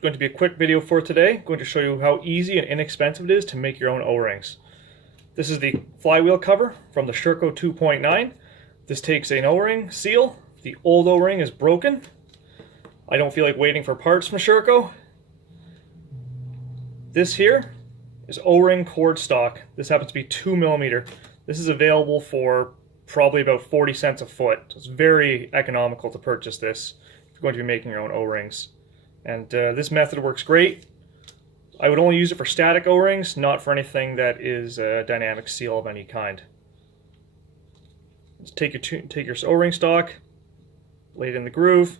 going to be a quick video for today. I'm going to show you how easy and inexpensive it is to make your own O-rings. This is the flywheel cover from the Sherco 2.9. This takes an O-ring seal. The old O-ring is broken. I don't feel like waiting for parts from Sherco. This here is O-ring cord stock. This happens to be 2mm. This is available for probably about 40 cents a foot. So it's very economical to purchase this if you're going to be making your own O-rings. And this method works great. I would only use it for static O-rings, not for anything that is a dynamic seal of any kind. Just take your O-ring stock, lay it in the groove.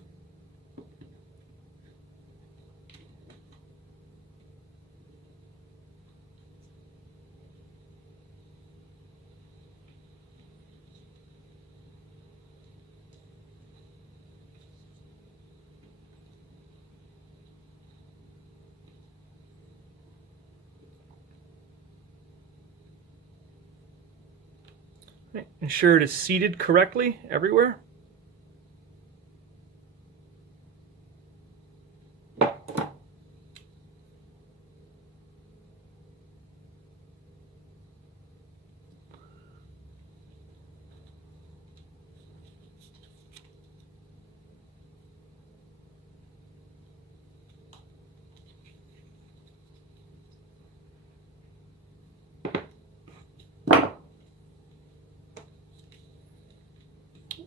Ensure it is seated correctly everywhere.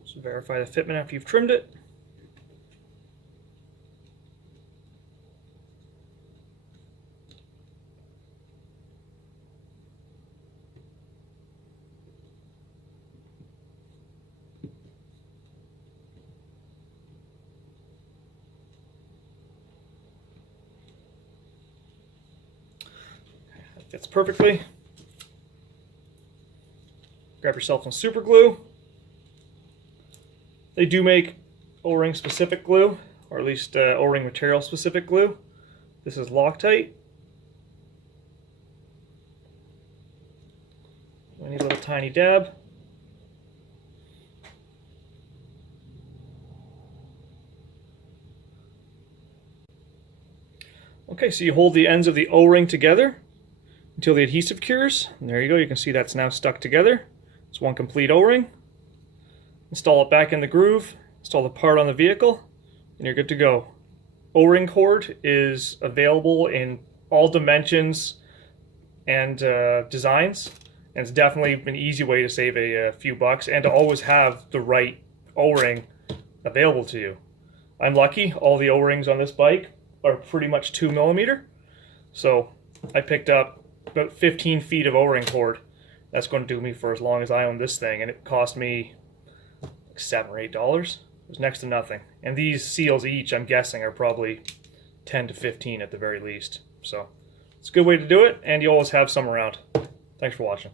So verify the fitment after you've trimmed it. That fits perfectly. Grab yourself some super glue. They do make O-ring specific glue, or at least O-ring material specific glue. This is Loctite. I need a little tiny dab. Okay, so you hold the ends of the O-ring together until the adhesive cures. And there you go, you can see that's now stuck together. It's one complete O-ring. Install it back in the groove, install the part on the vehicle, and you're good to go. O-ring cord is available in all dimensions and designs, and it's definitely an easy way to save a few bucks and to always have the right O-ring available to you. I'm lucky, all the O-rings on this bike are pretty much 2mm, so I picked up about 15 feet of O-ring cord. That's going to do me for as long as I own this thing, and it cost me like $7 or $8. It was next to nothing. And these seals each, I'm guessing, are probably 10 to 15 at the very least. So it's a good way to do it, and you always have some around. Thanks for watching.